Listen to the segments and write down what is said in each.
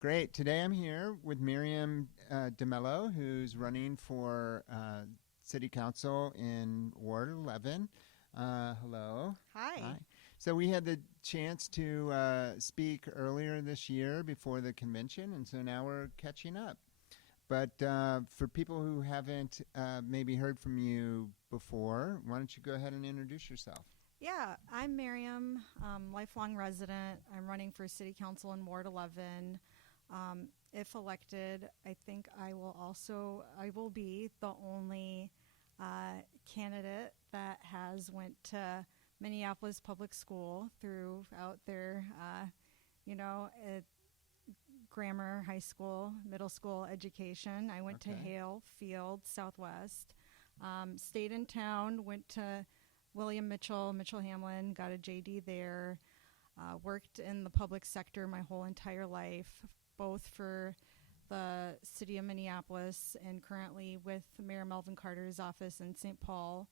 Great. Today I'm here with Miriam DeMello, who's running for City Council in Ward 11. Hello. Hi. So we had the chance to speak earlier this year before the convention, and so now we're catching up. But for people who haven't maybe heard from you before, why don't you go ahead and introduce yourself? Yeah, I'm Miriam, lifelong resident. I'm running for City Council in Ward 11. If elected, I think I will be the only candidate that has went to Minneapolis Public School throughout their, grammar, high school, middle school education. I went to Hale Field, Southwest. Stayed in town, went to William Mitchell Hamlin, got a JD there. Worked in the public sector my whole entire life, both for the city of Minneapolis and currently with Mayor Melvin Carter's office in St. Paul.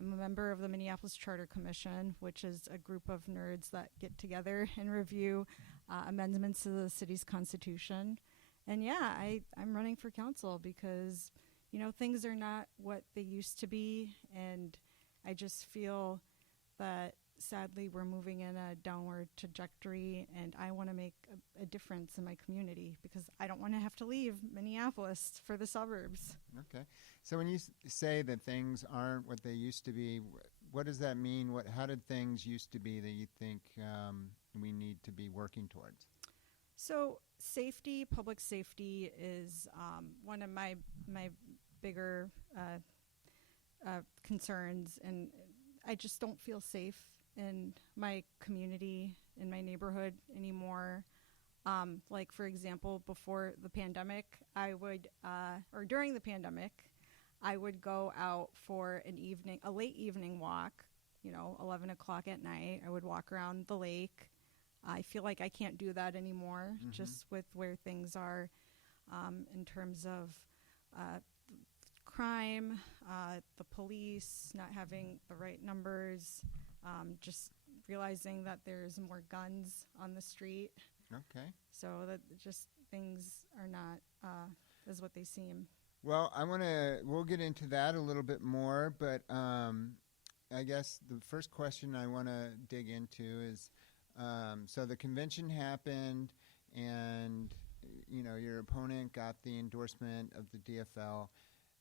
I'm a member of the Minneapolis Charter Commission, which is a group of nerds that get together and review amendments to the city's constitution. And yeah, I'm running for council because, things are not what they used to be. And I just feel that sadly we're moving in a downward trajectory, and I want to make a difference in my community because I don't want to have to leave Minneapolis for the suburbs. Okay. So when you say that things aren't what they used to be, what does that mean? How did things used to be that you think we need to be working towards? So public safety is one of my bigger concerns, and I just don't feel safe in my community, in my neighborhood anymore. Like, for example, before the pandemic, or during the pandemic, I would go out for a late evening walk, 11 o'clock at night. I would walk around the lake. I feel like I can't do that anymore, just with where things are in terms of crime, the police not having the right numbers, just realizing that there's more guns on the street. Okay. So that just things are not as what they seem. Well, we'll get into that a little bit more, but I guess the first question I want to dig into is, so the convention happened and, your opponent got the endorsement of the DFL,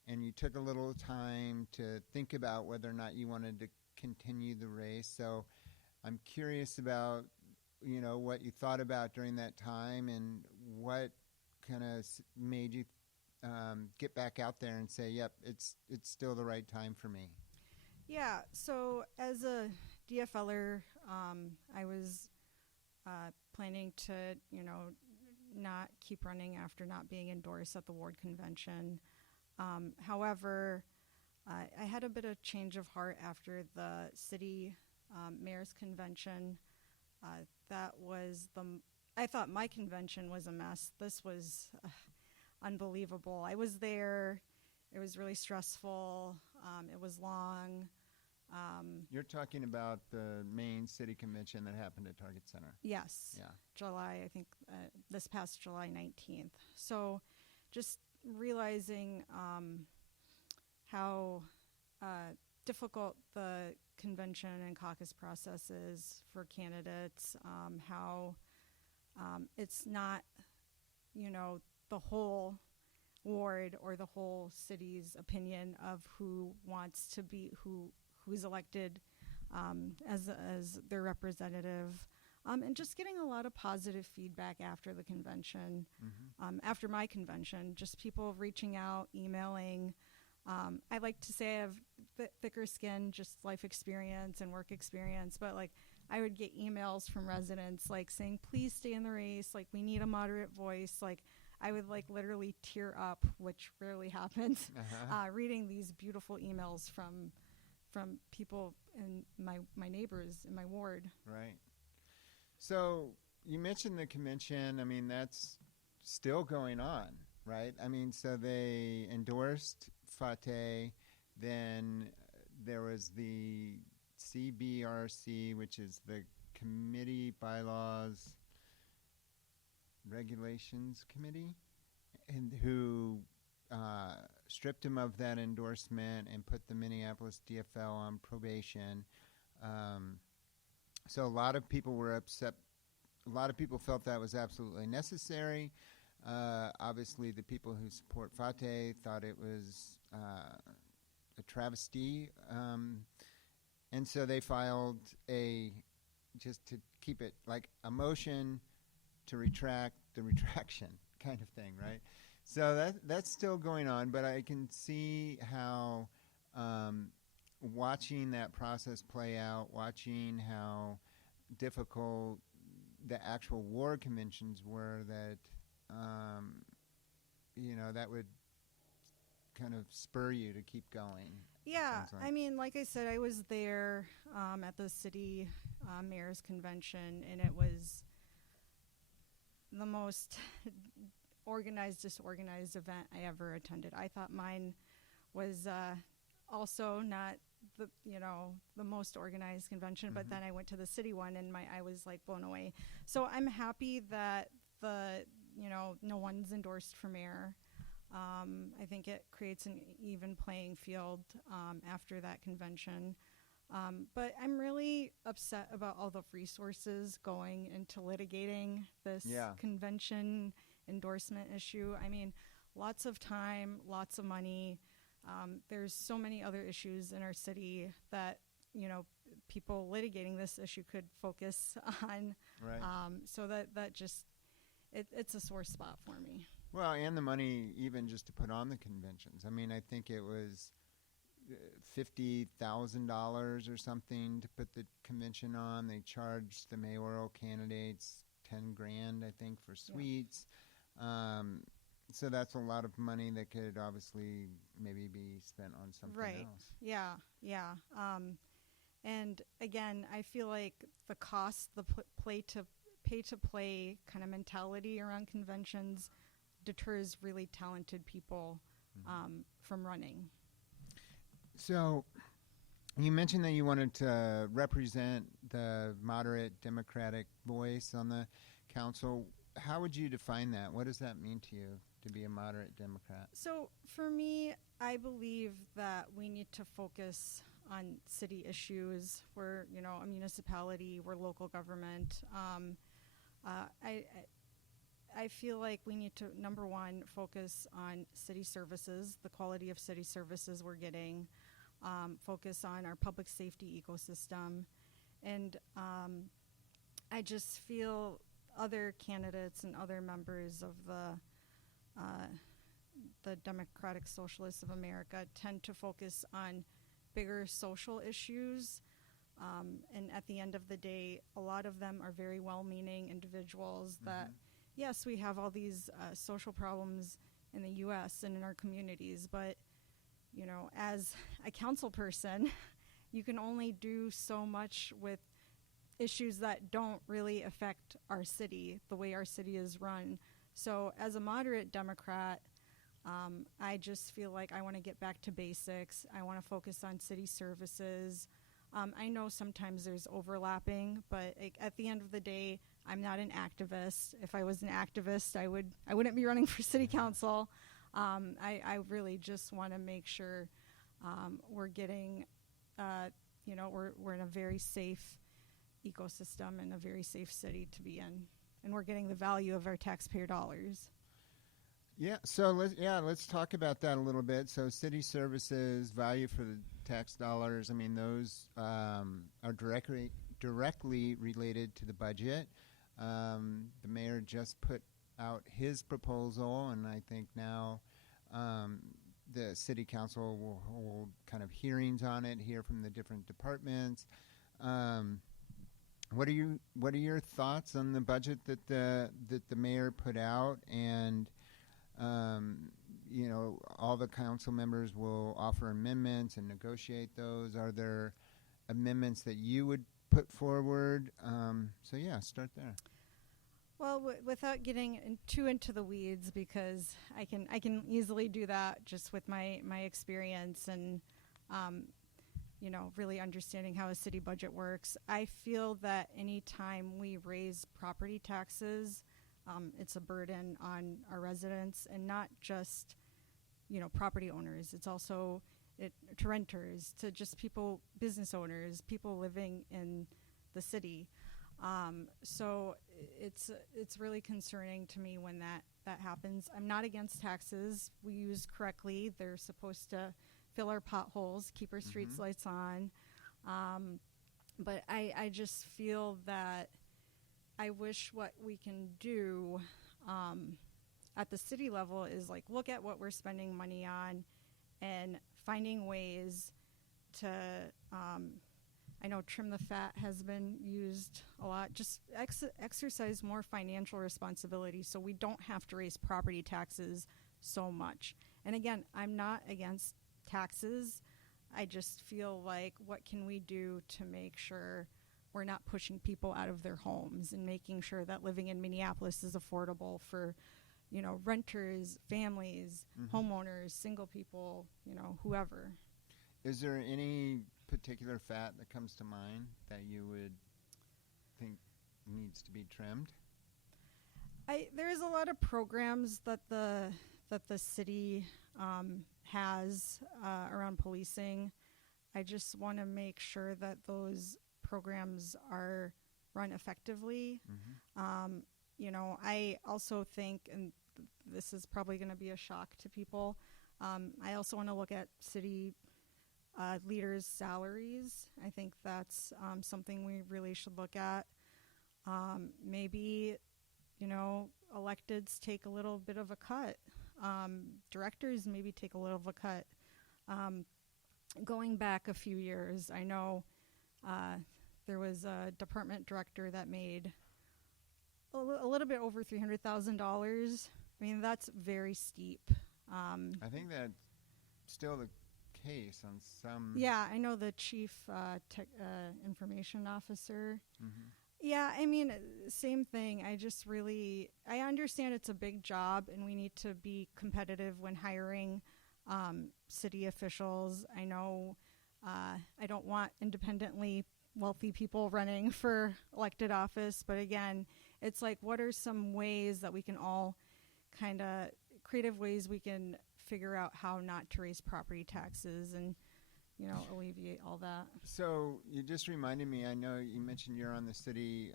and you took a little time to think about whether or not you wanted to continue the race. So I'm curious about, what you thought about during that time and what kind of made you get back out there and say, yep, it's still the right time for me. Yeah, so as a DFLer, I was planning to, not keep running after not being endorsed at the ward convention. However, I had a bit of change of heart after the city mayor's convention. I thought my convention was a mess. This was unbelievable. I was there. It was really stressful. It was long. You're talking about the main city convention that happened at Target Center. Yes. Yeah. July, I think, this past July 19th. So just realizing how difficult the convention and caucus process is for candidates, how it's not, the whole ward or the whole city's opinion of who wants to be, who's elected as their representative. And just getting a lot of positive feedback after the convention, after my convention, just people reaching out, emailing. I like to say I have thicker skin, just life experience and work experience, but I would get emails from residents saying, please stay in the race, we need a moderate voice. I would literally tear up, which rarely happens, reading these beautiful emails from people and my neighbors in my ward. Right. So you mentioned the convention. I mean, that's still going on, right? I mean, so they endorsed Fateh. Then there was the CBRC, which is the Committee Bylaws Regulations Committee, and who stripped him of that endorsement and put the Minneapolis DFL on probation. So a lot of people were upset. A lot of people felt that was absolutely necessary. Obviously, the people who support Fateh thought it was a travesty. And so they filed just to keep it like a motion to retract the retraction kind of thing, right? So that's still going on, but I can see how watching that process play out, watching how difficult the actual war conventions were, that that would kind of spur you to keep going. Yeah, Like. I mean, like I said, I was there at the city mayor's convention, and it was the most disorganized event I ever attended. I thought mine was also not the most organized convention, but then I went to the city one, and I was like blown away. So I'm happy that no one's endorsed for mayor. I think it creates an even playing field after that convention. But I'm really upset about all the resources going into litigating this convention endorsement issue. I mean, lots of time, lots of money. There's so many other issues in our city that, people litigating this issue could focus on. Right. So that just, it's a sore spot for me. Well, and the money even just to put on the conventions. I mean, I think it was $50,000 or something to put the convention on. They charged the mayoral candidates $10,000, I think, for suites. So that's a lot of money that could obviously maybe be spent on something else. Yeah. And again, I feel like the cost, the pay-to-play kind of mentality around conventions deters really talented people from running. So you mentioned that you wanted to represent the moderate Democratic voice on the council. How would you define that? What does that mean to you, to be a moderate Democrat? So for me, I believe that we need to focus on city issues. We're, a municipality, we're local government. I feel like we need to, number one, focus on city services, the quality of city services we're getting, focus on our public safety ecosystem. And I just feel other candidates and other members of the Democratic Socialists of America tend to focus on bigger social issues. And at the end of the day, a lot of them are very well-meaning individuals that, yes, we have all these social problems in the U.S. and in our communities, but, as a council person, you can only do so much with issues that don't really affect our city, the way our city is run. So as a moderate Democrat, I just feel like I want to get back to basics. I want to focus on city services. I know sometimes there's overlapping, but at the end of the day, I'm not an activist. If I was an activist, I wouldn't be running for city council. I really just want to make sure we're getting, we're in a very safe ecosystem and a very safe city to be in, and we're getting the value of our taxpayer dollars. Yeah, so let's talk about that a little bit. So city services, value for the tax dollars, I mean, those are directly related to the budget. The mayor just put out his proposal, and I think now the city council will hold kind of hearings on it, hear from the different departments. What are your thoughts on the budget that the mayor put out? And all the council members will offer amendments and negotiate those. Are there amendments that you would put forward? Start there. Well, without getting too into the weeds, because I can easily do that just with my experience and really understanding how a city budget works. I feel that any time we raise property taxes, it's a burden on our residents, and not just, property owners. It's also to renters, to just people, business owners, people living in the city. So it's really concerning to me when that happens. I'm not against taxes. We use correctly. They're supposed to fill our potholes, keep our streets lights on. But I just feel that I wish what we can do at the city level is like look at what we're spending money on and finding ways to I know trim the fat has been used a lot. Just exercise more financial responsibility so we don't have to raise property taxes so much. And again, I'm not against taxes. I just feel like what can we do to make sure we're not pushing people out of their homes and making sure that living in Minneapolis is affordable for, renters, families, homeowners, single people, whoever. Is there any particular fat that comes to mind that you would think needs to be trimmed? There's a lot of programs that the city has around policing. I just want to make sure that those programs are run effectively. I also think, and this is probably going to be a shock to people, I also want to look at city leaders' salaries. I think that's something we really should look at. Maybe, electeds take a little bit of a cut. Directors maybe take a little of a cut. Going back a few years, I know there was a department director that made a little bit over $300,000. I mean, that's very steep. I think that's still the case on some. Yeah, I know the chief information officer. Yeah, I mean, same thing. I understand it's a big job and we need to be competitive when hiring city officials. I know I don't want independently wealthy people running for elected office, but again, it's like, what are some ways that we can all kind of creative ways we can figure out how not to raise property taxes and alleviate all that. So you just reminded me, I know you mentioned you're on the city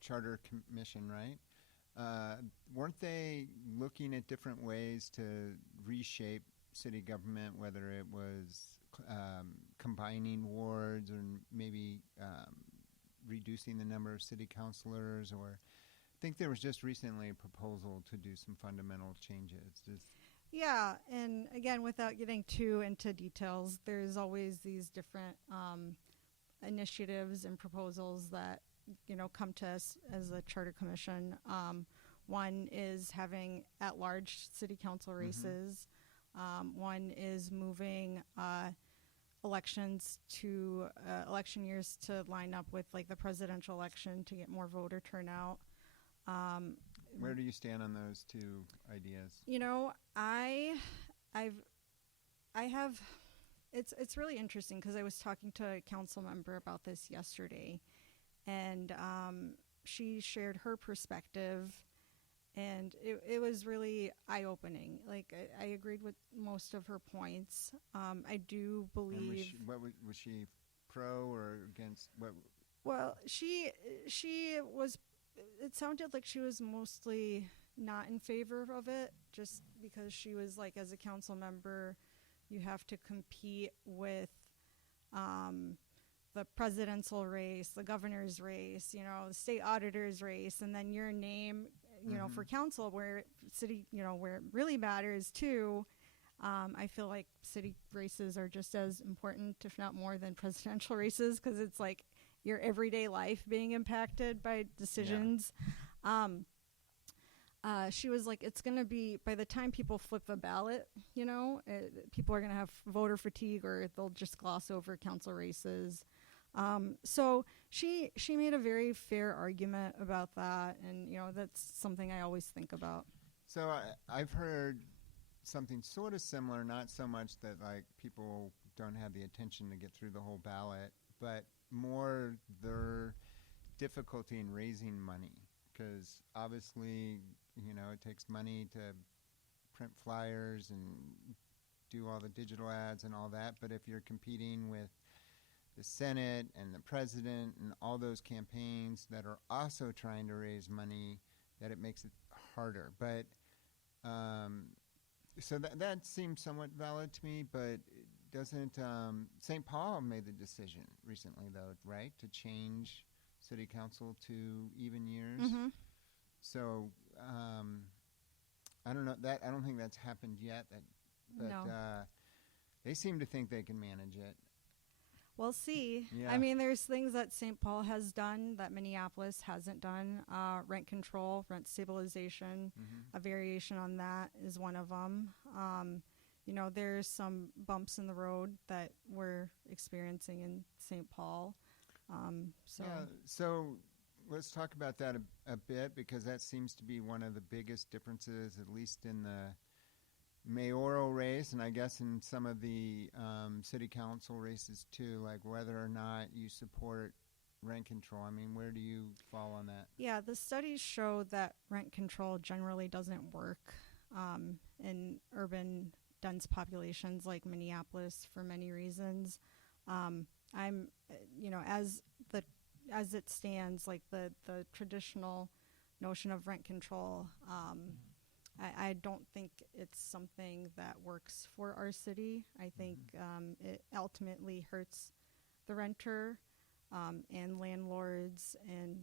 charter commission, right? Weren't they looking at different ways to reshape city government, whether it was combining wards or maybe reducing the number of city councilors? Or I think there was just recently a proposal to do some fundamental changes. Yeah, and again, without getting too into details, there's always these different initiatives and proposals that come to us as a charter commission. One is having at-large city council races. One is moving elections to election years to line up with like the presidential election to get more voter turnout. Where do you stand on those two ideas? It's really interesting because I was talking to a council member about this yesterday, and she shared her perspective, and it was really eye-opening. Like I agreed with most of her points. I do believe. Was she pro or against? What? Well, she was. It sounded like she was mostly not in favor of it, just because she was like, as a council member, you have to compete with the presidential race, the governor's race, the state auditor's race, and then your name, for council, where city, where it really matters too. I feel like city races are just as important, if not more, than presidential races, because it's like your everyday life being impacted by decisions. She was like, it's going to be, by the time people flip the ballot, people are going to have voter fatigue, or they'll just gloss over council races. So she made a very fair argument about that, and that's something I always think about. So I've heard something sort of similar, not so much that like people don't have the attention to get through the whole ballot, but more their difficulty in raising money, because obviously, it takes money to print flyers and do all the digital ads and all that. But if you're competing with the Senate and the president and all those campaigns that are also trying to raise money, that it makes it harder. But so that seems somewhat valid to me, but doesn't St. Paul made the decision recently, though, right, to change city council to even years? Mm-hmm. So I don't know that. I don't think that's happened yet. But No. They seem to think they can manage it. We'll see. Yeah. I mean, there's things that St. Paul has done that Minneapolis hasn't done. Rent control, rent stabilization, a variation on that is one of them. There's some bumps in the road that we're experiencing in St. Paul. So let's talk about that a bit, because that seems to be one of the biggest differences, at least in the mayoral race, and I guess in some of the city council races too, like whether or not you support rent control. I mean, where do you fall on that? Yeah, the studies show that rent control generally doesn't work in urban dense populations like Minneapolis for many reasons. As it stands, like the traditional notion of rent control, I don't think it's something that works for our city. I think it ultimately hurts the renter and landlords and,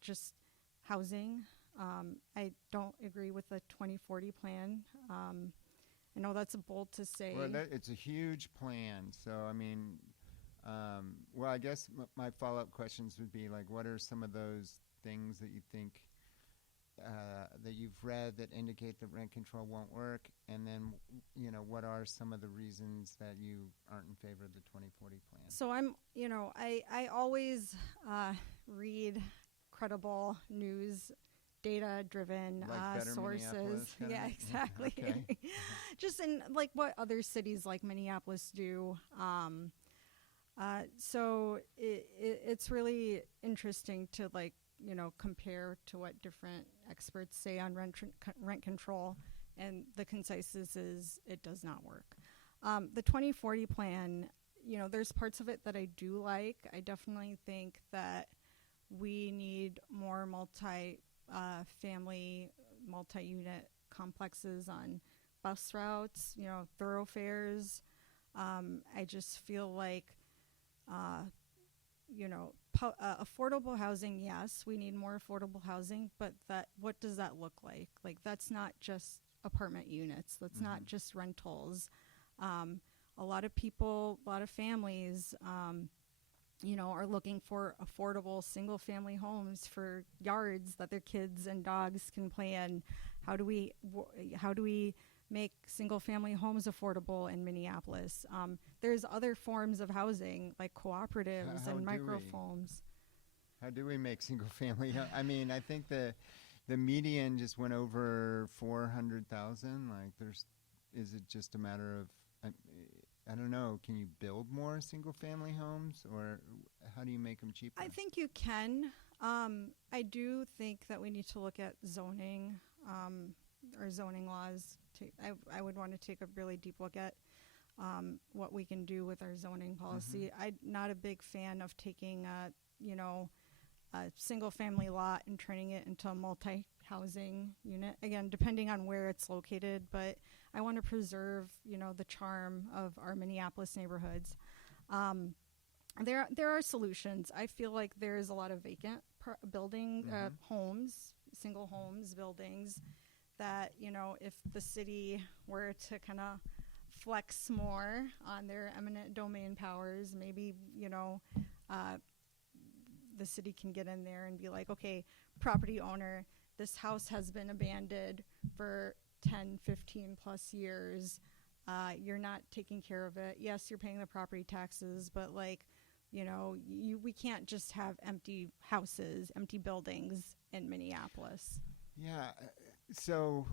just housing. I don't agree with the 2040 plan. I know that's bold to say. Well, it's a huge plan. So, I mean, I guess my follow-up questions would be, like, what are some of those things that you think that you've read that indicate that rent control won't work? And then, what are some of the reasons that you aren't in favor of the 2040 plan? So I always read credible news, data-driven sources. Yeah, exactly. Okay. Just in like what other cities like Minneapolis do. So it's really interesting to compare to what different experts say on rent control, and the consensus is it does not work. The 2040 plan, there's parts of it that I do like. I definitely think that we need more family, multi-unit complexes on bus routes, thoroughfares. I just feel like, affordable housing, yes, we need more affordable housing, but what does that look like? Like, that's not just apartment units. That's not just rentals. A lot of people, a lot of families, are looking for affordable single-family homes for yards that their kids and dogs can play in. How do we make single-family homes affordable in Minneapolis? There's other forms of housing like cooperatives and microhomes. How do we make single-family? I mean, I think the median just went over 400,000. Like, is it just a matter of? I don't know. Can you build more single-family homes, or how do you make them cheaper? I think you can. I do think that we need to look at zoning or zoning laws. I would want to take a really deep look at what we can do with our zoning policy. I'm not a big fan of taking a single-family lot and turning it into a multi-housing unit. Again, depending on where it's located, but I want to preserve, the charm of our Minneapolis neighborhoods. There are solutions. I feel like there is a lot of vacant building homes, single homes, buildings that, if the city were to kind of flex more on their eminent domain powers, maybe, the city can get in there and be like, okay, property owner, this house has been abandoned for 10, 15 plus years. You're not taking care of it. Yes, you're paying the property taxes, but we can't just have empty houses, empty buildings in Minneapolis. Yeah, so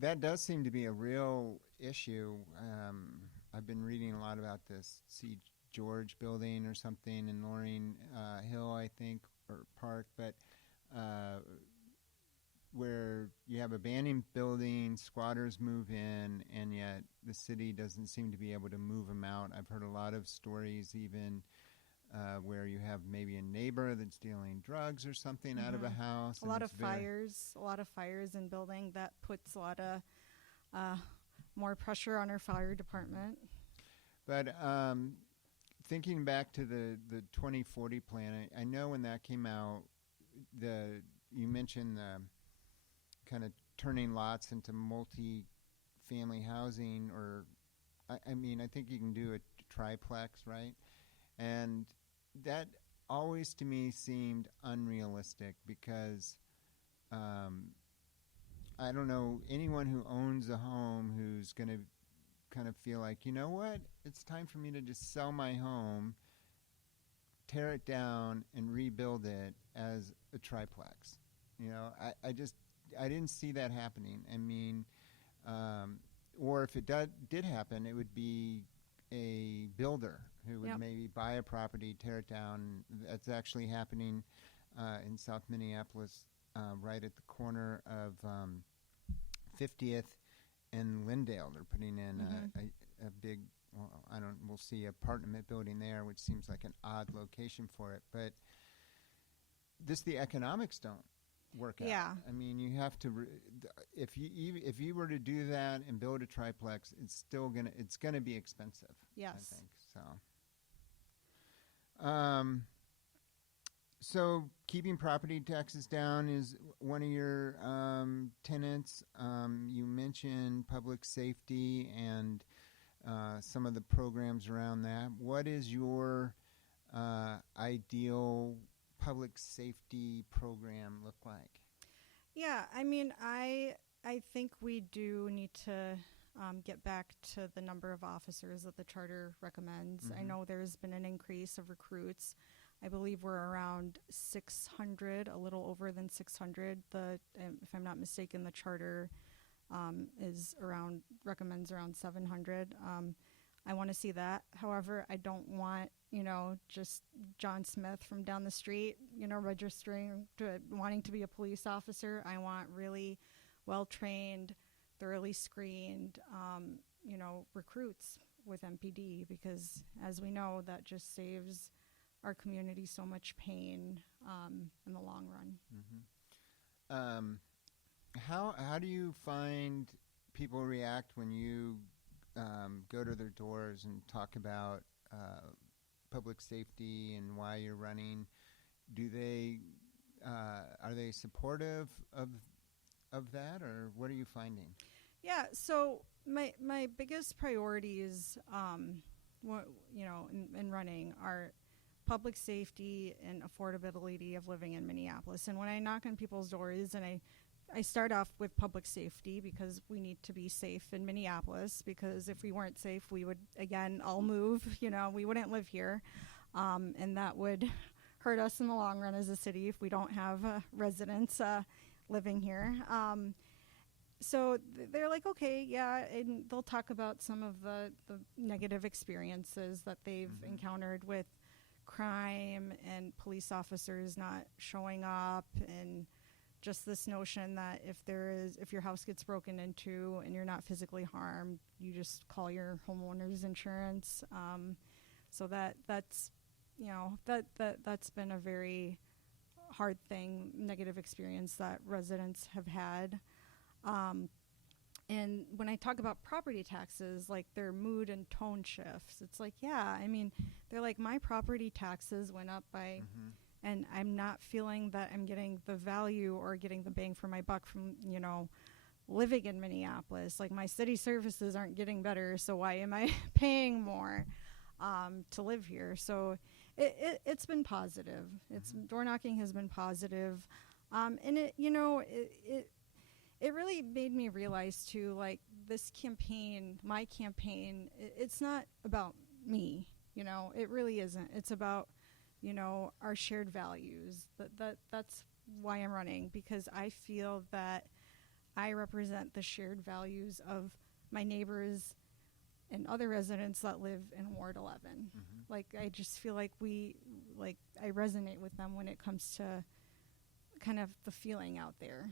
that does seem to be a real issue. I've been reading a lot about this C. George building or something in Loring Hill, I think, or Park, but where you have abandoned buildings, squatters move in, and yet the city doesn't seem to be able to move them out. I've heard a lot of stories even where you have maybe a neighbor that's dealing drugs or something out of a house. A lot of fires in building that puts a lot of more pressure on our fire department. But thinking back to the 2040 plan, I know when that came out, you mentioned the kind of turning lots into multi-family housing, or I mean, I think you can do a triplex, right? And that always to me seemed unrealistic because I don't know anyone who owns a home who's going to kind of feel like, you know what, it's time for me to just sell my home, tear it down, and rebuild it as a triplex. You know, I didn't see that happening. I mean, or if it did happen, it would be a builder who would maybe buy a property, tear it down. That's actually happening in South Minneapolis, right at the corner of 50th and Lyndale. They're putting in a big, we'll see apartment building there, which seems like an odd location for it. But the economics don't work out. Yeah. I mean, you have to, if you were to do that and build a triplex, it's gonna be expensive. Yes. I think so. So keeping property taxes down is one of your tenets. You mentioned public safety and some of the programs around that. What is your ideal public safety program look like? Yeah, I mean, I think we do need to get back to the number of officers that the charter recommends. I know there's been an increase of recruits. I believe we're around 600, a little over than 600. If I'm not mistaken, the charter recommends around 700. I want to see that. However, I don't want, just John Smith from down the street, registering wanting to be a police officer. I want really well-trained, thoroughly screened, recruits with MPD, because as we know, that just saves our community so much pain in the long run. How do you find people react when you go to their doors and talk about public safety and why you're running? Are they supportive of that, or what are you finding? Yeah, so my biggest priorities, in running are public safety and affordability of living in Minneapolis. And when I knock on people's doors, and I start off with public safety, because we need to be safe in Minneapolis, because if we weren't safe, we would, again, all move. We wouldn't live here. And that would hurt us in the long run as a city if we don't have residents living here. So they're like, okay, yeah, and they'll talk about some of the negative experiences that they've encountered with crime and police officers not showing up, and just this notion that if your house gets broken into and you're not physically harmed, you just call your homeowner's insurance. So that's been a very hard thing, negative experience that residents have had. And when I talk about property taxes, like their mood and tone shifts, it's like, yeah, I mean, they're like, my property taxes went up by, and I'm not feeling that I'm getting the value or getting the bang for my buck from, living in Minneapolis. Like, my city services aren't getting better, so why am I paying more to live here? So it's been positive. Door knocking has been positive. And it really made me realize too, like, this campaign, my campaign, it's not about me, it really isn't. It's about, our shared values. That's why I'm running, because I feel that I represent the shared values of my neighbors and other residents that live in Ward 11. Like, I just feel like I resonate with them when it comes to kind of the feeling out there.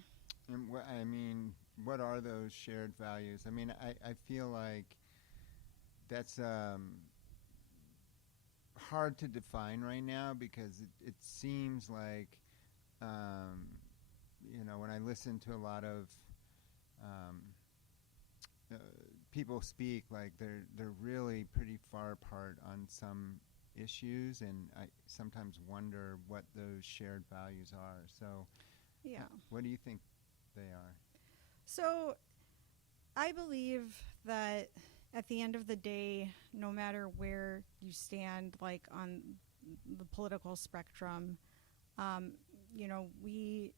And what are those shared values? I mean, I feel like that's hard to define right now because it seems like, when I listen to a lot of people speak, like they're really pretty far apart on some issues, and I sometimes wonder what those shared values are. So, Yeah. what do you think they are? So I believe that at the end of the day, no matter where you stand, like on the political spectrum, we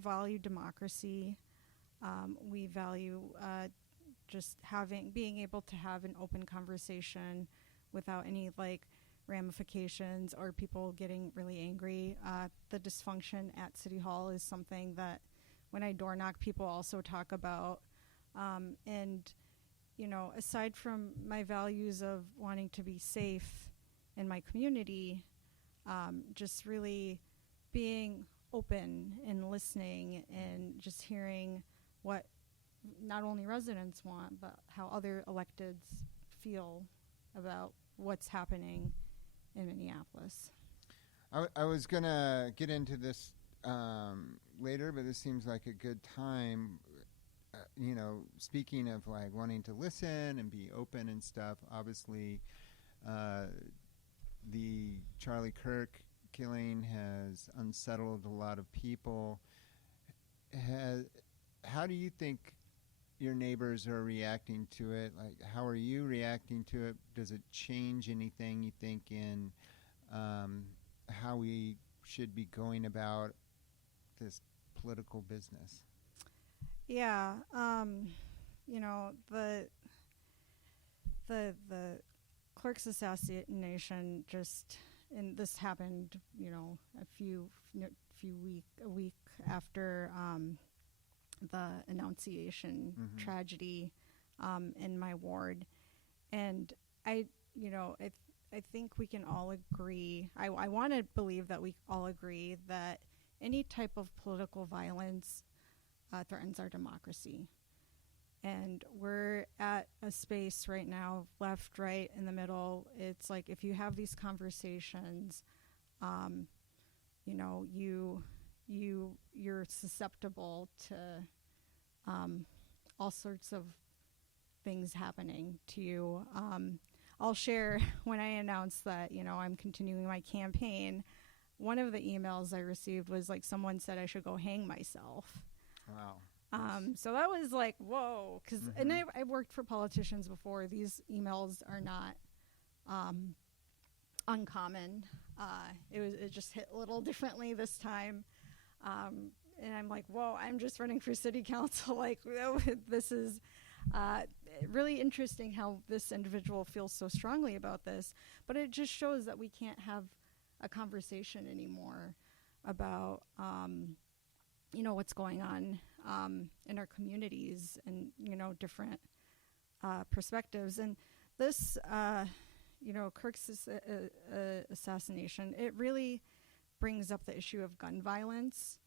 value democracy. We value just being able to have an open conversation without any ramifications or people getting really angry. The dysfunction at City Hall is something that when I door knock, people also talk about. Aside from my values of wanting to be safe in my community, just really being open and listening and just hearing what not only residents want, but how other electeds feel about what's happening in Minneapolis. I was going to get into this later, but this seems like a good time. Speaking of wanting to listen and be open and stuff, obviously the Charlie Kirk killing has unsettled a lot of people. How do you think your neighbors are reacting to it? How are you reacting to it? Does it change anything you think in how we should be going about this political business? Yeah, the clerk's assassination and this happened, a week after the Annunciation tragedy in my ward, and I think we can all agree. I want to believe that we all agree that any type of political violence threatens our democracy. And we're at a space right now, left, right, in the middle. It's like if you have these conversations, you're susceptible to all sorts of things happening to you. I'll share when I announced that, I'm continuing my campaign. One of the emails I received was someone said I should go hang myself. Wow. So that was whoa, because and I've worked for politicians before. These emails are not uncommon. It just hit a little differently this time, and I'm like, whoa! I'm just running for city council. This is really interesting how this individual feels so strongly about this. But it just shows that we can't have a conversation anymore about what's going on in our communities and different perspectives. And this Kirk's assassination, it really brings up the issue of gun violence.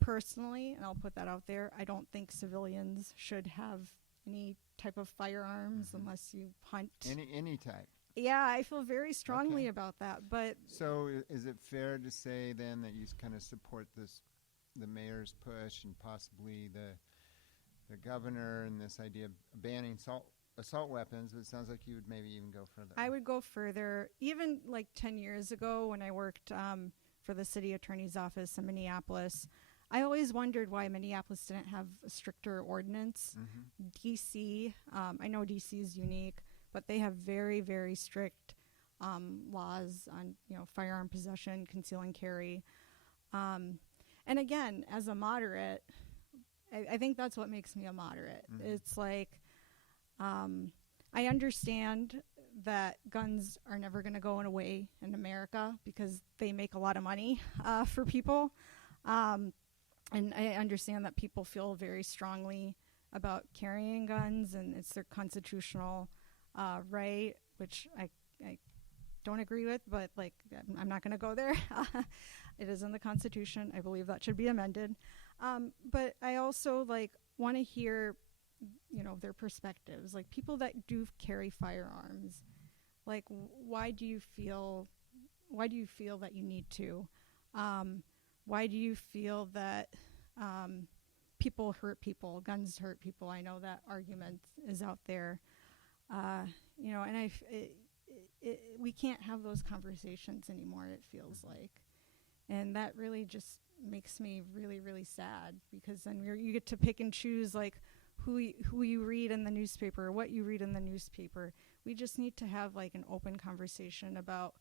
Personally, and I'll put that out there, I don't think civilians should have any type of firearms unless you hunt. Any type. Yeah, I feel very strongly about that. But so is it fair to say then that you kind of support the mayor's push and possibly the governor and this idea of banning assault weapons? But it sounds like you would maybe even go further. I would go further. Even 10 years ago when I worked for the city attorney's office in Minneapolis, I always wondered why Minneapolis didn't have a stricter ordinance. DC, I know DC is unique, but they have very, very strict laws on firearm possession, conceal and carry. And again, as a moderate, I think that's what makes me a moderate. It's I understand that guns are never going to go away in America because they make a lot of money for people. And I understand that people feel very strongly about carrying guns and it's their constitutional right, which I don't agree with, but I'm not going to go there. It is in the Constitution. I believe that should be amended. But I also like want to hear, their perspectives. Like people that do carry firearms, like why do you feel that you need to? Why do you feel that people hurt people, guns hurt people? I know that argument is out there, and we can't have those conversations anymore, it feels like. And that really just makes me really, really sad, because then you get to pick and choose like who you read in the newspaper, or what you read in the newspaper. We just need to have like an open conversation about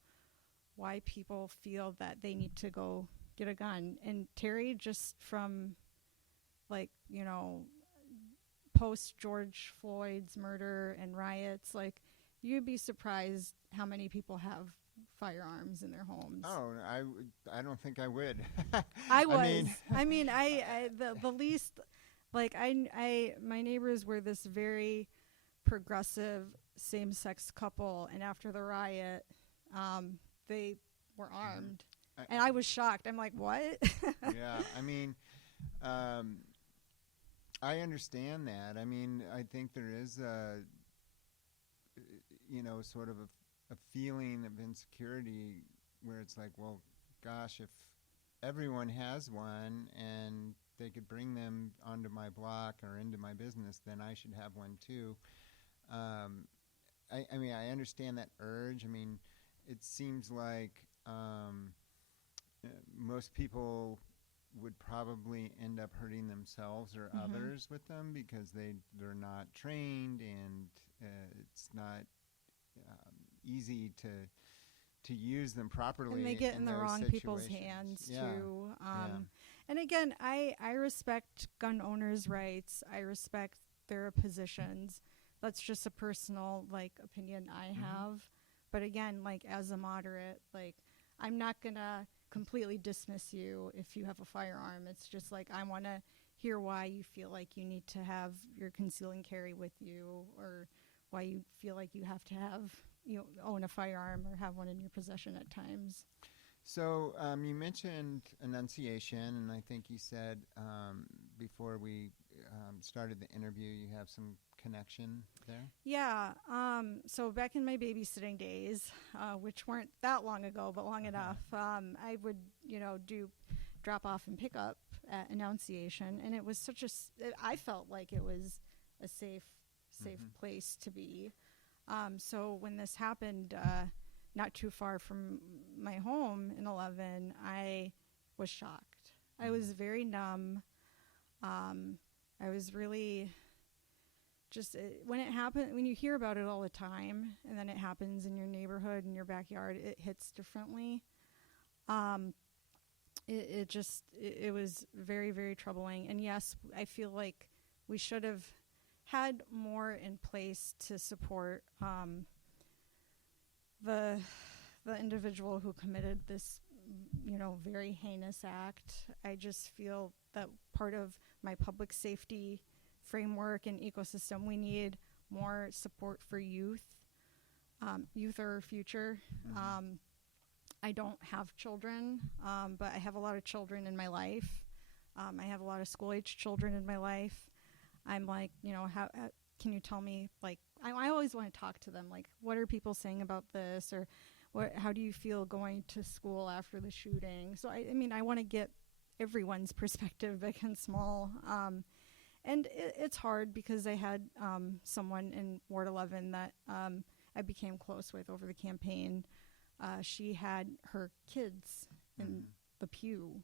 why people feel that they need to go get a gun. And Terry, just from like, post George Floyd's murder and riots, like you'd be surprised how many people have firearms in their homes. Oh, I don't think I would. I was. The least, like my neighbors were this very progressive same-sex couple, and after the riot, they were armed, and I was shocked. I'm like, what? Yeah, I understand that. I think there is sort of a feeling of insecurity where it's like, well, gosh, if everyone has one and they could bring them onto my block or into my business, then I should have one too. I understand that urge. It seems like most people would probably end up hurting themselves or others with them, because they're not trained, and it's not easy to use them properly. And they get in the wrong people's hands too. And again, I respect gun owners' rights. I respect their positions. That's just a personal opinion I have. But again, as a moderate, I'm not gonna completely dismiss you if you have a firearm. It's just I want to hear why you feel like you need to have your conceal and carry with you, or why you feel like you have to own a firearm or have one in your possession at times. So you mentioned Annunciation, and I think you said before we started the interview you have some connection there. Yeah. So back in my babysitting days, which weren't that long ago, but long enough, I would, do drop off and pick up at Annunciation, and it was I felt like it was a safe place to be. So when this happened, not too far from my home in 11, I was shocked. I was very numb. I was really just, when it happened, when you hear about it all the time, and then it happens in your neighborhood, in your backyard, it hits differently. It was very, very troubling. And yes, I feel like we should have had more in place to support the individual who committed this, very heinous act. I just feel that part of my public safety framework and ecosystem, we need more support for youth. Youth are our future. I don't have children, but I have a lot of children in my life. I have a lot of school-age children in my life. I'm like, how can you tell me, I always want to talk to them, what are people saying about this, or how do you feel going to school after the shooting? So I want to get everyone's perspective, big and small. And it's hard because I had someone in Ward 11 that I became close with over the campaign. She had her kids in the pew.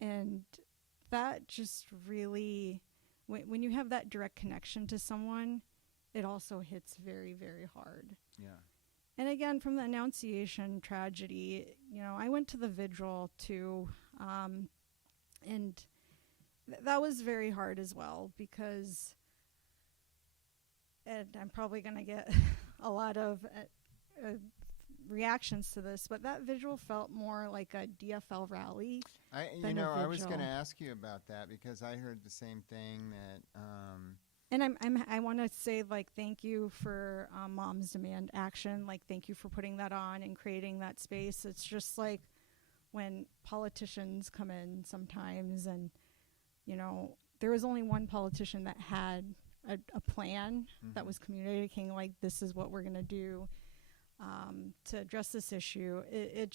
And that just really, when you have that direct connection to someone, it also hits very, very hard. Yeah. And again, from the Annunciation tragedy, I went to the vigil too, and that was very hard as well, because, and I'm probably going to get a lot of reactions to this, but that vigil felt more like a DFL rally. I was going to ask you about that, because I heard the same thing that. And I want to say thank you for Moms Demand Action. Thank you for putting that on and creating that space. It's just when politicians come in sometimes, and there was only one politician that had a plan that was communicating, like, this is what we're going to do to address this issue. It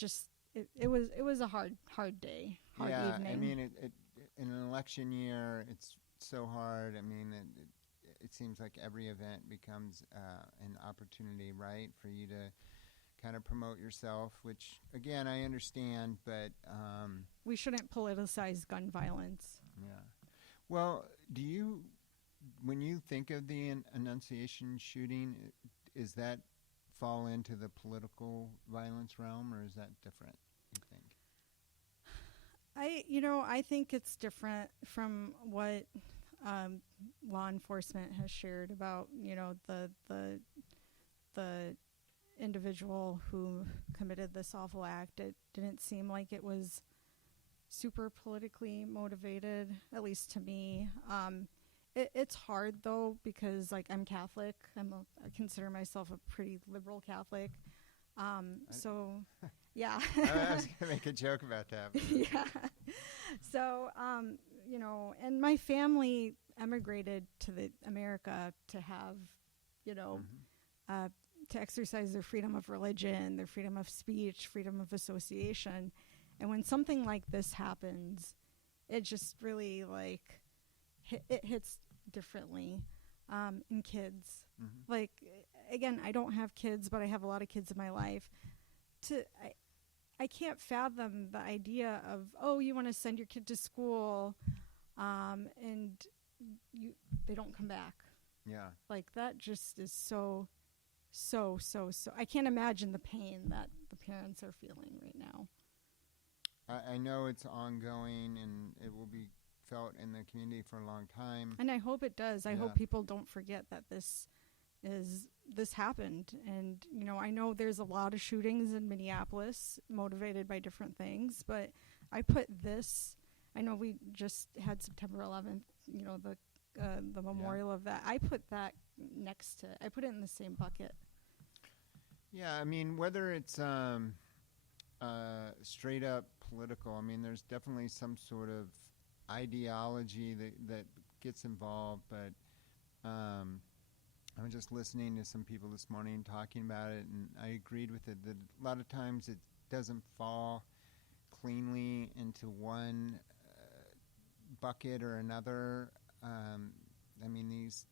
was a hard day, hard evening. I mean, in an election year, it's so hard. I mean, it seems like every event becomes an opportunity, right, for you to kind of promote yourself, which, again, I understand, but we shouldn't politicize gun violence. Yeah. Well, when you think of the Annunciation shooting, is that fall into the political violence realm, or is that different, you think? I think it's different from what law enforcement has shared about, the individual who committed this awful act. It didn't seem like it was super politically motivated, at least to me. It's hard, though, because, like, I'm Catholic. I consider myself a pretty liberal Catholic. Yeah. I was going to make a joke about that. Yeah. So, and my family emigrated to America to have, to exercise their freedom of religion, their freedom of speech, freedom of association. And when something like this happens, it just really, like, it hits differently in kids. Like, again, I don't have kids, but I have a lot of kids in my life. I can't fathom the idea of, you want to send your kid to school, and they don't come back. Yeah. Like, that just is so. I can't imagine the pain that the parents are feeling right now. I know it's ongoing, and it will be felt in the community for a long time. And I hope it does. I hope people don't forget that this happened. And, I know there's a lot of shootings in Minneapolis motivated by different things, but I put this, I know we just had September 11th, the memorial of that. I put that I put it in the same bucket. Yeah, I mean, whether it's straight up political, I mean, there's definitely some sort of ideology that gets involved, but I was just listening to some people this morning talking about it, and I agreed with it that a lot of times it doesn't fall cleanly into one bucket or another. I mean, these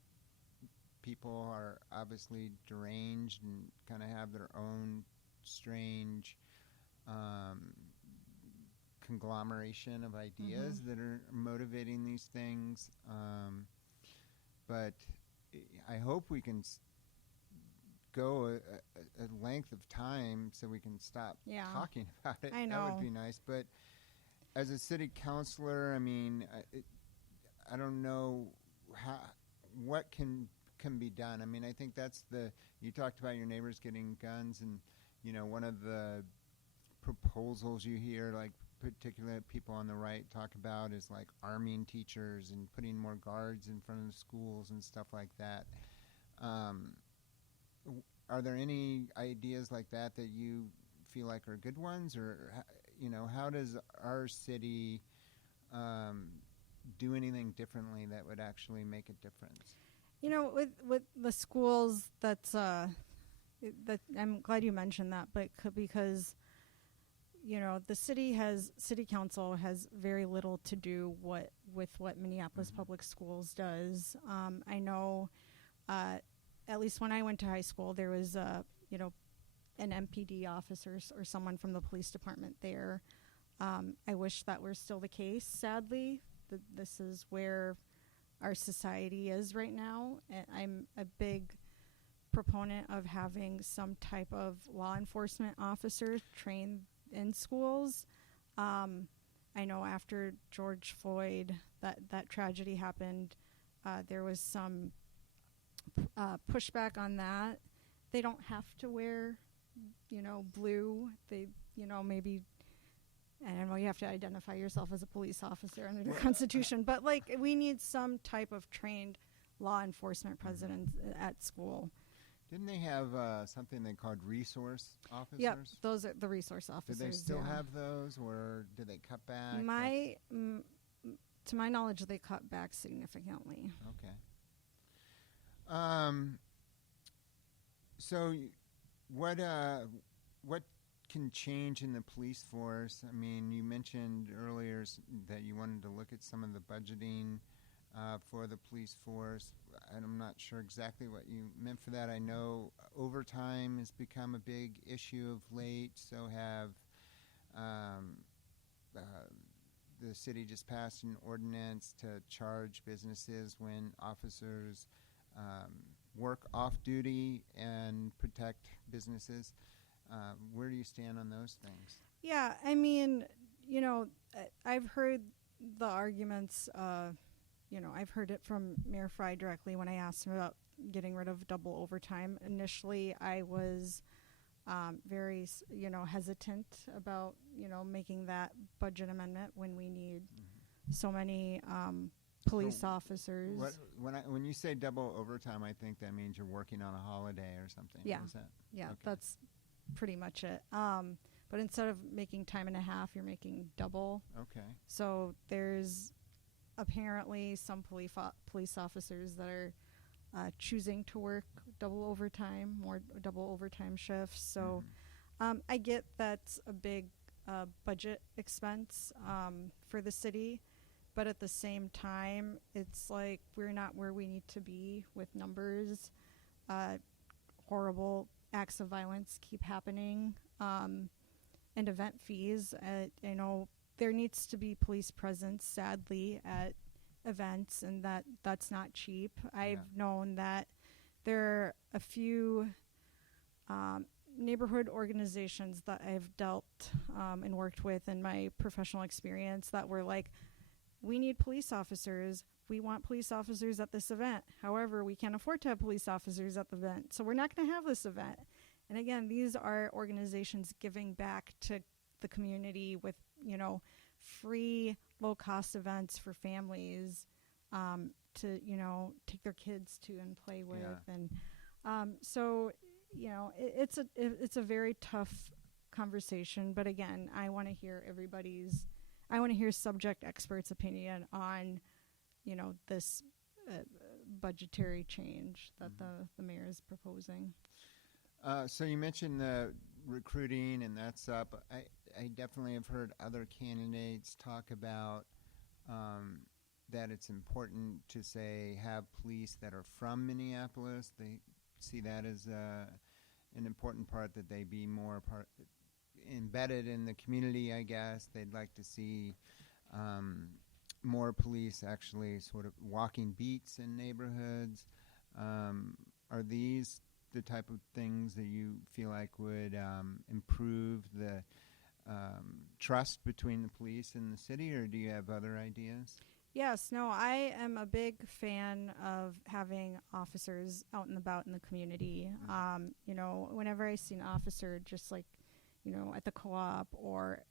people are obviously deranged and kind of have their own strange conglomeration of ideas that are motivating these things. But I hope we can go a length of time so we can stop talking about it. I know. That would be nice. But as a city councilor, I mean, I don't know what can be done. I mean, I think that's you talked about your neighbors getting guns, and, one of the proposals you hear, like, particularly people on the right talk about, is like arming teachers and putting more guards in front of the schools and stuff like that. Are there any ideas like that you feel like are good ones, or how does our city do anything differently that would actually make a difference? With the schools, that I'm glad you mentioned that, but because the city council has very little to do with what Minneapolis Public Schools does. I know, at least when I went to high school, there was an MPD officer or someone from the police department there. I wish that were still the case. Sadly, this is where our society is right now. And I'm a big proponent of having some type of law enforcement officer trained in schools. I know after George Floyd, that tragedy happened, there was some pushback on that. They don't have to wear, blue. They, maybe, I don't know, you have to identify yourself as a police officer under the Constitution. But, like, we need some type of trained law enforcement presence at school. Didn't they have something they called resource officers? Yep, those are the resource officers. Do they still yeah. have those, or do they cut back? To my knowledge, they cut back significantly. Okay. So, what can change in the police force? I mean, you mentioned earlier that you wanted to look at some of the budgeting for the police force. I'm not sure exactly what you meant for that. I know overtime has become a big issue of late. So have the city just passed an ordinance to charge businesses when officers work off duty and protect businesses. Where do you stand on those things? Yeah, I mean, I've heard the arguments. I've heard it from Mayor Fry directly when I asked him about getting rid of double overtime. Initially, I was very, hesitant about, making that budget amendment when we need so many police officers. When you say double overtime, I think that means you're working on a holiday or something. Yeah. Is that? Yeah, okay. That's pretty much it. But instead of making time and a half, you're making double. Okay. So there's apparently some police officers that are choosing to work more double overtime shifts. So I get that's a big budget expense for the city, but at the same time, it's like we're not where we need to be with numbers. Horrible acts of violence keep happening, and event fees. I know there needs to be police presence, sadly, at events, and that's not cheap. I've known that there are a few neighborhood organizations that I've dealt and worked with in my professional experience that were like, we need police officers. We want police officers at this event. However, we can't afford to have police officers at the event, so we're not going to have this event. And again, these are organizations giving back to the community with, free, low-cost events for families to, take their kids to and play with. And so, it's a very tough conversation. But again, I want to hear subject experts' opinion on, this budgetary change that the mayor is proposing. So you mentioned the recruiting, and that's up. I definitely have heard other candidates talk about that it's important to, say, have police that are from Minneapolis. They see that as an important part, that they be more embedded in the community, I guess. They'd like to see more police actually sort of walking beats in neighborhoods. Are these the type of things that you feel like would improve the trust between the police and the city, or do you have other ideas? Yes, no, I am a big fan of having officers out and about in the community. Whenever I see an officer just like, at the co-op or,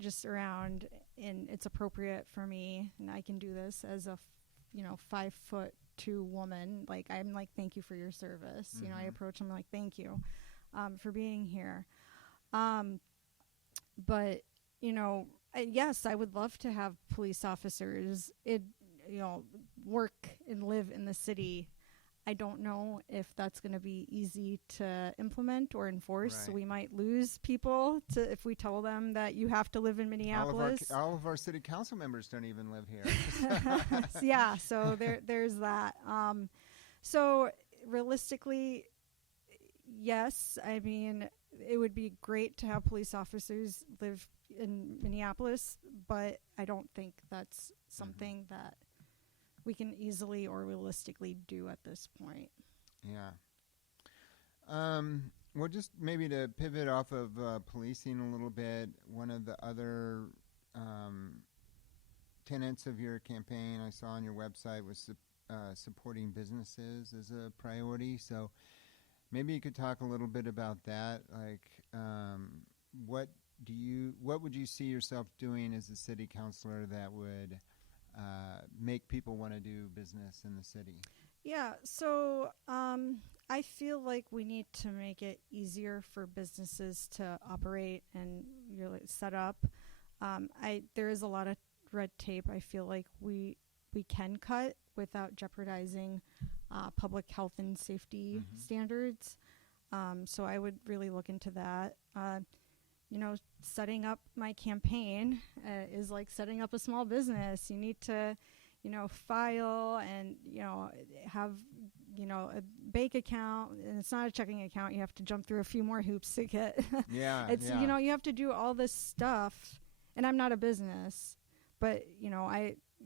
just around, and it's appropriate for me, and I can do this as a, 5'2" woman. Like, I'm like, thank you for your service. I approach them like, thank you for being here. But, yes, I would love to have police officers, work and live in the city. I don't know if that's going to be easy to implement or enforce. Right. So we might lose people if we tell them that you have to live in Minneapolis. All of our city council members don't even live here. Yeah, so there's that. So realistically, yes, I mean, it would be great to have police officers live in Minneapolis, but I don't think that's something that we can easily or realistically do at this point. Yeah. Well, just maybe to pivot off of policing a little bit, one of the other tenets of your campaign I saw on your website was supporting businesses as a priority. So maybe you could talk a little bit about that. Like, what would you see yourself doing as a city councilor that would make people want to do business in the city? Yeah, so I feel like we need to make it easier for businesses to operate and really set up. There is a lot of red tape. I feel like we can cut without jeopardizing public health and safety standards. So I would really look into that. Setting up my campaign is like setting up a small business. You need to, file and, have, a bank account. And it's not a checking account. You have to jump through a few more hoops to get. You have to do all this stuff. And I'm not a business, but,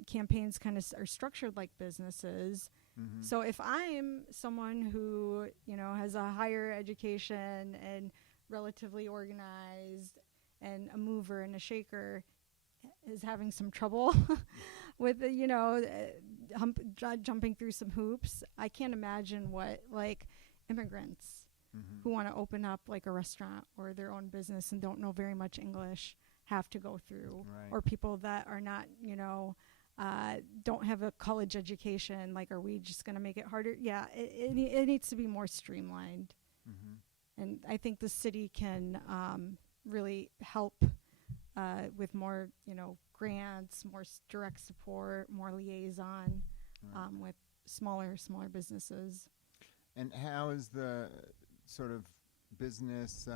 campaigns kind of are structured like businesses. Mm-hmm. So if I'm someone who, has a higher education and relatively organized and a mover and a shaker is having some trouble with, jumping through some hoops, I can't imagine what like immigrants who want to open up like a restaurant or their own business and don't know very much English have to go through, or people that are not, don't have a college education. Like, are we just going to make it harder? Yeah, it needs to be more streamlined. Mm-hmm. And I think the city can really help with more, grants, more direct support, more liaison with smaller businesses. And how is the sort of business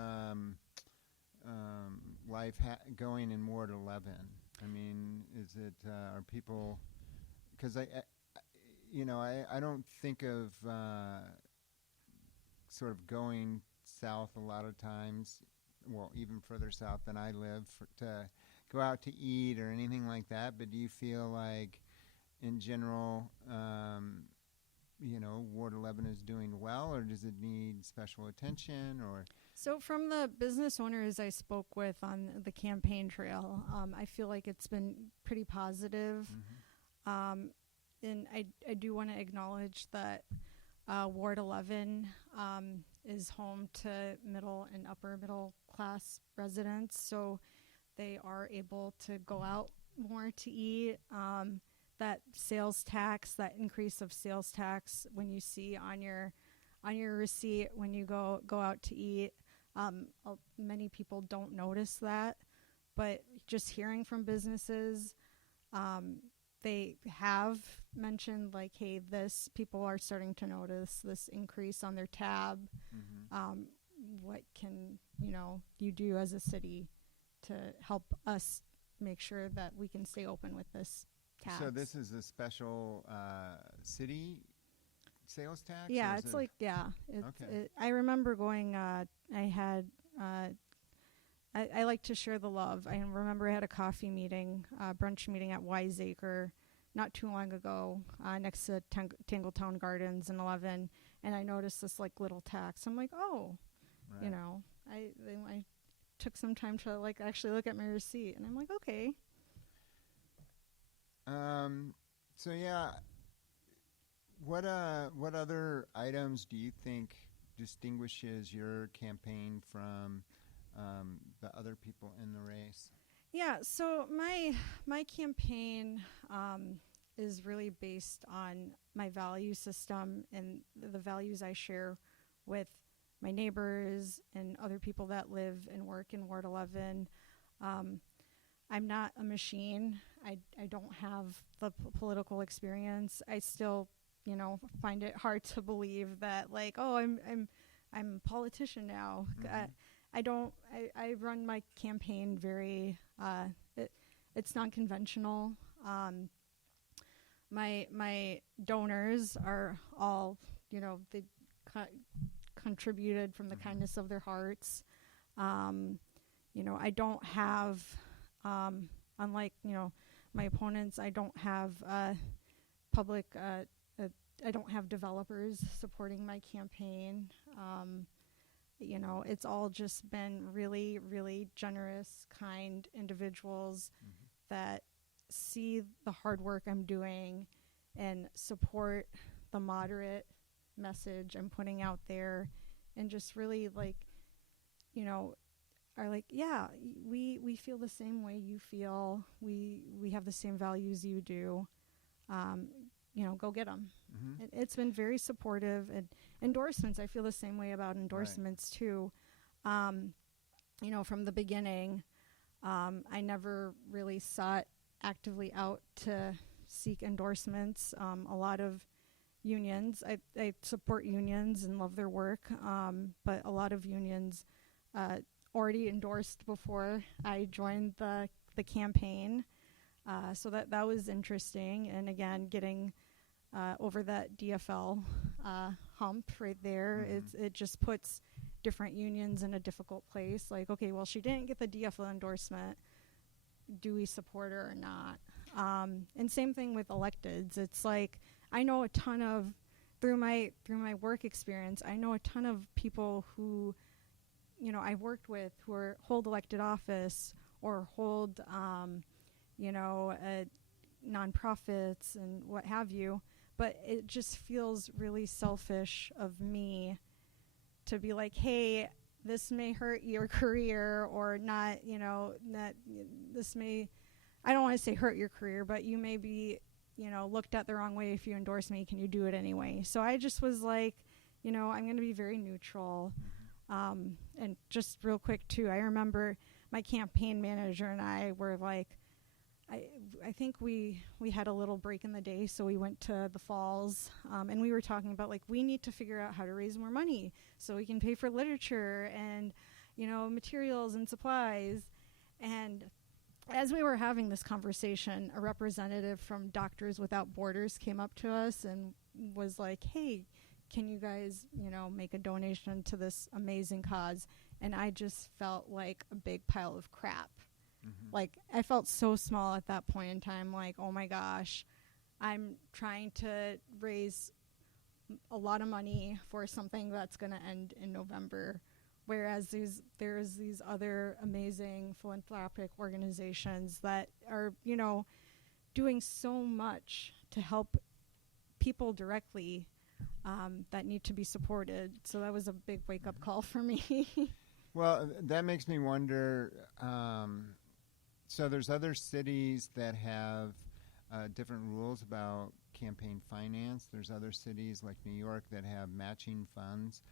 life going in Ward 11? I mean, is it are people? Because I don't think of sort of going south a lot of times. Well, even further south than I live to go out to eat or anything like that. But do you feel like, in general, Ward 11 is doing well, or does it need special attention? Or so, from the business owners I spoke with on the campaign trail, I feel like it's been pretty positive. Mm-hmm. And I do want to acknowledge that Ward 11 is home to middle and upper middle class residents, so they are able to go out more to eat. That sales tax, that increase of sales tax, when you see on your receipt when you go out to eat, many people don't notice that, but just hearing from businesses, they have mentioned like, hey, people are starting to notice this increase on their tab. Mm-hmm. What can you do as a city to help us make sure that we can stay open with this tax? So this is a special city sales tax? Yeah, it's like, yeah. I remember going, I like to share the love. I remember I had a coffee meeting, brunch meeting at Wiseacre not too long ago, next to Tangletown Gardens in 11, and I noticed this like little tax. I'm like, oh, right. I took some time to like actually look at my receipt, and I'm like, okay. So yeah, what other items do you think distinguishes your campaign from the other people in the race? Yeah, so my campaign is really based on my value system and the values I share with my neighbors and other people that live and work in Ward 11. I'm not a machine. I don't have the political experience. I still, find it hard to believe that like, oh, I'm a politician now. Mm-hmm. I run my campaign very, it's non-conventional. My donors are all, they contributed from the kindness of their hearts. I don't have, unlike, my opponents, I don't have public, I don't have developers supporting my campaign. It's all just been really, really generous, kind individuals that see the hard work I'm doing and support the moderate message I'm putting out there, and just really like, are like, yeah, we feel the same way you feel. We have the same values you do. go get them. Mm-hmm. It's been very supportive. And endorsements, I feel the same way about endorsements too. From the beginning, I never really sought actively out to seek endorsements. A lot of unions, I support unions and love their work, but a lot of unions already endorsed before I joined the campaign. So that was interesting. And again, getting over that DFL hump right there, Mm-hmm. it just puts different unions in a difficult place. Like, okay, well, she didn't get the DFL endorsement. Do we support her or not? And same thing with electeds. It's like, I know a ton of, through my work experience, I know a ton of people who, I worked with who hold elected office or hold, nonprofits and what have you. But it just feels really selfish of me to be like, hey, this may hurt your career or not, this may, I don't want to say hurt your career, but you may be, looked at the wrong way if you endorse me. Can you do it anyway? So I just was like, I'm going to be very neutral. And just real quick too, I remember my campaign manager and I were like, I think we had a little break in the day, so we went to the falls, and we were talking about, like, we need to figure out how to raise more money so we can pay for literature and, materials and supplies. And as we were having this conversation, a representative from Doctors Without Borders came up to us and was like, hey, can you guys, make a donation to this amazing cause? And I just felt like a big pile of crap. Mm-hmm. Like, I felt so small at that point in time, like, oh my gosh, I'm trying to raise a lot of money for something that's going to end in November, whereas there's these other amazing philanthropic organizations that are, doing so much to help people directly that need to be supported. So that was a big wake-up call for me. Well, that makes me wonder, so there's other cities that have different rules about campaign finance. There's other cities like New York that have matching funds.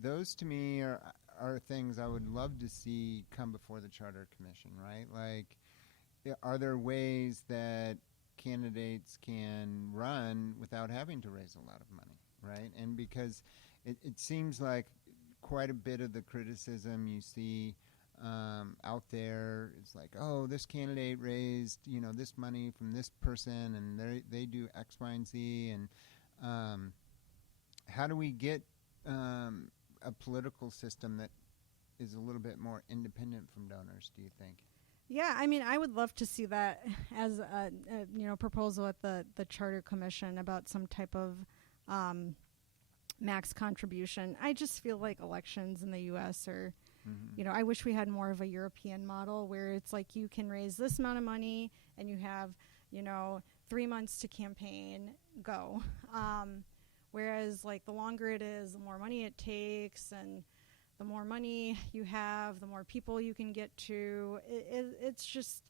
Those to me are things I would love to see come before the Charter Commission, right? Like, are there ways that candidates can run without having to raise a lot of money, right? And because it seems like quite a bit of the criticism you see out there, it's like, oh, this candidate raised, this money from this person, and they do X, Y, and Z, and how do we get a political system that is a little bit more independent from donors, do you think? Yeah, I mean, I would love to see that as a proposal at the Charter Commission about some type of max contribution. I just feel like elections in the U.S. are, I wish we had more of a European model where it's like you can raise this amount of money and you have, 3 months to campaign, go. Whereas, like, the longer it is, the more money it takes, and the more money you have, the more people you can get to. It's just,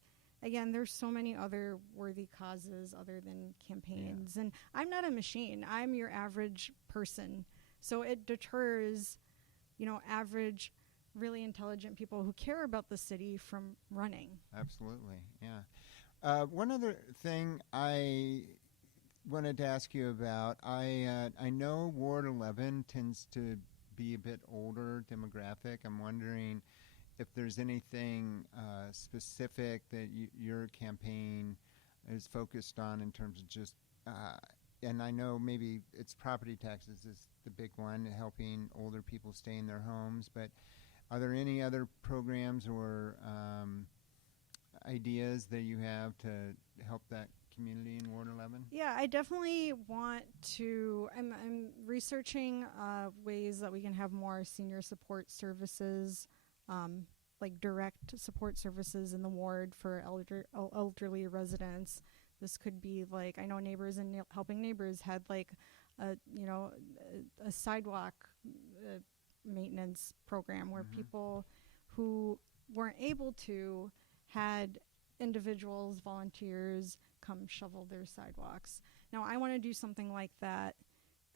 again, there's so many other worthy causes other than campaigns. Yeah. And I'm not a machine. I'm your average person. So it deters, average, really intelligent people who care about the city from running. Absolutely, yeah. One other thing I wanted to ask you about, I know Ward 11 tends to be a bit older demographic. I'm wondering if there's anything specific that your campaign is focused on in terms of just, and I know maybe it's property taxes is the big one, helping older people stay in their homes, but are there any other programs or ideas that you have to help that community in Ward 11? Yeah, I definitely want to. I'm researching ways that we can have more senior support services, like direct support services in the ward for elderly residents. This could be like, I know Neighbors and Helping Neighbors had like a sidewalk maintenance program where people who weren't able to had individuals, volunteers come shovel their sidewalks. Now, I want to do something like that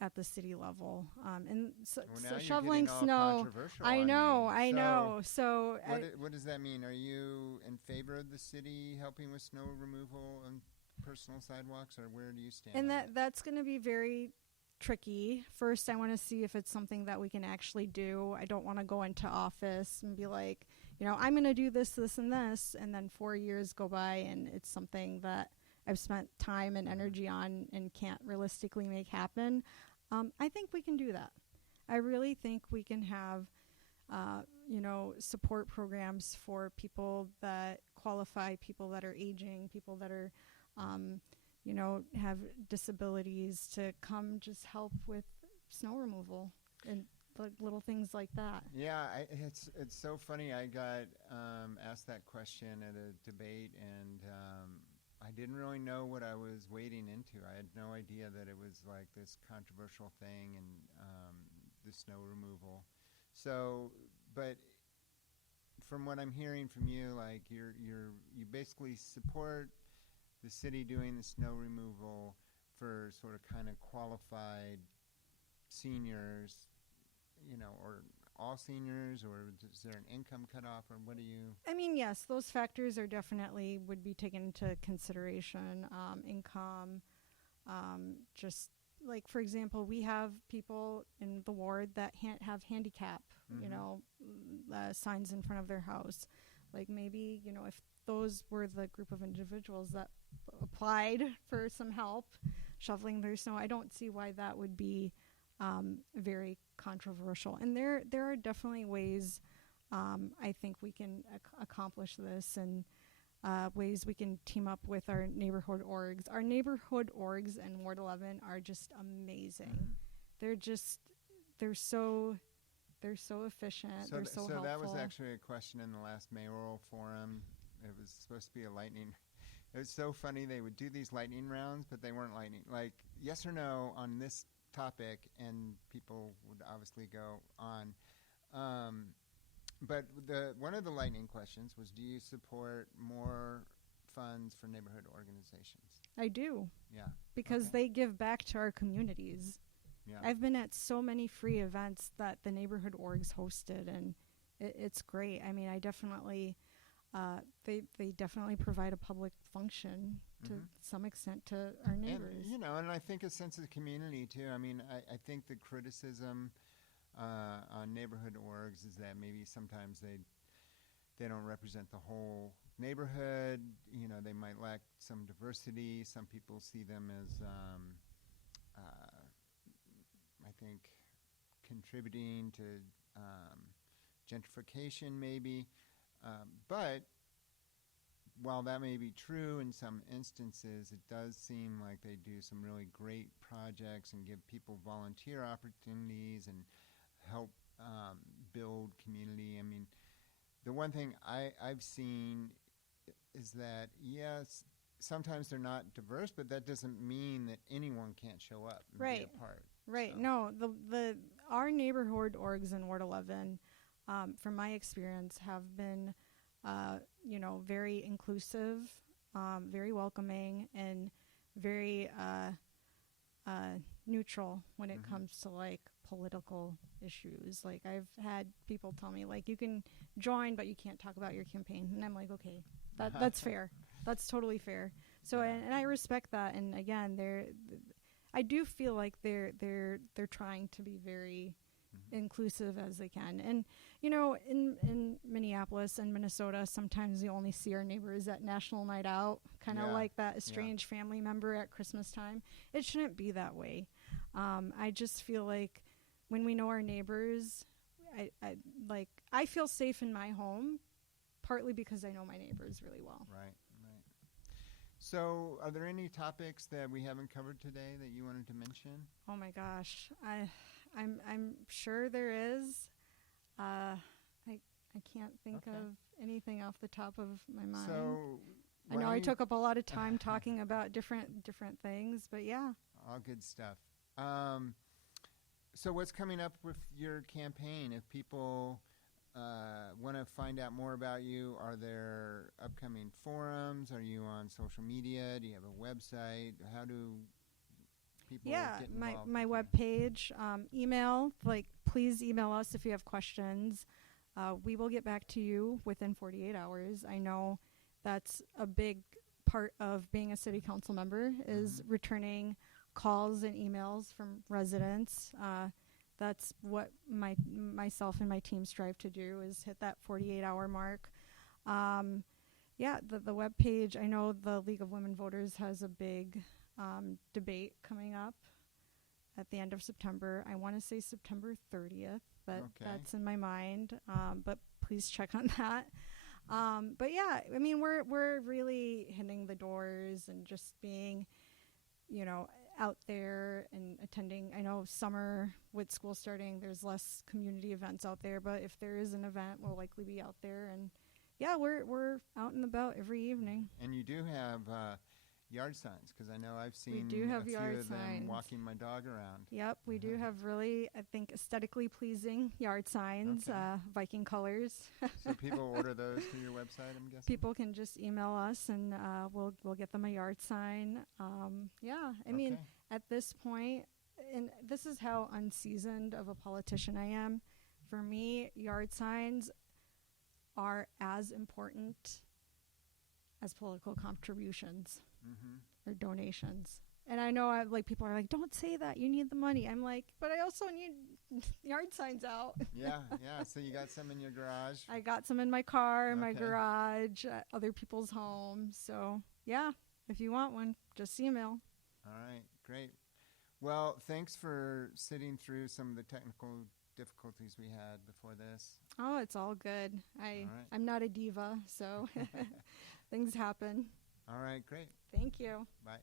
at the city level. And so, Well, now so you're shoveling getting all snow. controversial I on know, me. I know. So What does that mean? Are you in favor of the city helping with snow removal and personal sidewalks, or where do you stand? and on that's going to be very tricky. First, I want to see if it's something that we can actually do. I don't want to go into office and be like, I'm going to do this, this, and this, and then 4 years go by and it's something that I've spent time and energy on and can't realistically make happen. I think we can do that. I really think we can have, support programs for people that qualify, people that are aging, people that are, have disabilities to come just help with snow removal and little things like that. Yeah, it's so funny. I got asked that question at a debate, and I didn't really know what I was wading into. I had no idea that it was like this controversial thing and the snow removal. So, but from what I'm hearing from you, like you basically support the city doing the snow removal for sort of kind of qualified seniors, or all seniors, or is there an income cutoff, or what do you? I mean, yes, those factors are definitely would be taken into consideration. Income, just like, for example, we have people in the ward that have handicap, signs in front of their house. Like maybe, if those were the group of individuals that applied for some help shoveling their snow, I don't see why that would be very controversial. And there are definitely ways I think we can accomplish this, and ways we can team up with our neighborhood orgs. Our neighborhood orgs in Ward 11 are just amazing. They're so efficient. They're so helpful. So that was actually a question in the last mayoral forum. It was supposed to be a lightning. It was so funny. They would do these lightning rounds, but they weren't lightning. Like, yes or no on this topic, and people would obviously go on. But one of the lightning questions was, do you support more funds for neighborhood organizations? I do. Yeah. Because they give back to our communities. Yeah. I've been at so many free events that the neighborhood orgs hosted, and it's great. I mean, I definitely, they definitely provide a public function to some extent to our neighbors. And I think a sense of community too. I mean, I think the criticism on neighborhood orgs is that maybe sometimes they don't represent the whole neighborhood. They might lack some diversity. Some people see them as, I think, contributing to gentrification maybe. But while that may be true in some instances, it does seem like they do some really great projects and give people volunteer opportunities and help build community. I mean, the one thing I've seen is that, yes, sometimes they're not diverse, but that doesn't mean that anyone can't show up and be a part. Right. So. No, our neighborhood orgs in Ward 11, from my experience, have been, very inclusive, very welcoming, and very neutral when it comes to like political issues. Like, I've had people tell me, like, you can join, but you can't talk about your campaign, and I'm like, okay, that's fair. That's totally fair. So, and I respect that. And again, I do feel like they're trying to be very inclusive as they can. And in Minneapolis and Minnesota, sometimes you only see our neighbors at National Night Out, kind of like that estranged family member at Christmas time. It shouldn't be that way. I just feel like when we know our neighbors, I feel safe in my home, partly because I know my neighbors really well. Right. So, are there any topics that we haven't covered today that you wanted to mention? Oh my gosh, I'm sure there is. I can't think of anything off the top of my mind. So, I know I took up a lot of time talking about different things, but yeah. All good stuff. So what's coming up with your campaign? If people want to find out more about you, are there upcoming forums? Are you on social media? Do you have a website? How do people get involved? My webpage, email, please email us if you have questions. We will get back to you within 48 hours. I know that's a big part of being a city council member is returning calls and emails from residents. That's what myself and my team strive to do, is hit that 48-hour mark. The webpage, I know the League of Women Voters has a big debate coming up at the end of September. I want to say September 30th, but that's in my mind. But please check on that. We're really hitting the doors and just being, out there and attending. I know summer with school starting, there's less community events out there, but if there is an event, we'll likely be out there. And we're out and about every evening. And you do have yard signs, because I know I've seen a few of them signs. Walking my dog around. Yep, we do have really, I think, aesthetically pleasing yard signs, Viking colors. So people order those through your website, I'm guessing? People can just email us, and we'll get them a yard sign. At this point, and this is how unseasoned of a politician I am, for me, yard signs are as important as political contributions or donations. And I know people are like, don't say that, you need the money. I'm like, but I also need yard signs out. Yeah. So you got some in your garage? I got some in my car, in my garage, at other people's homes. So, if you want one, just email. All right, great. Well, thanks for sitting through some of the technical difficulties we had before this. Oh, it's all good. I'm not a diva, so things happen. All right, great. Thank you. Bye.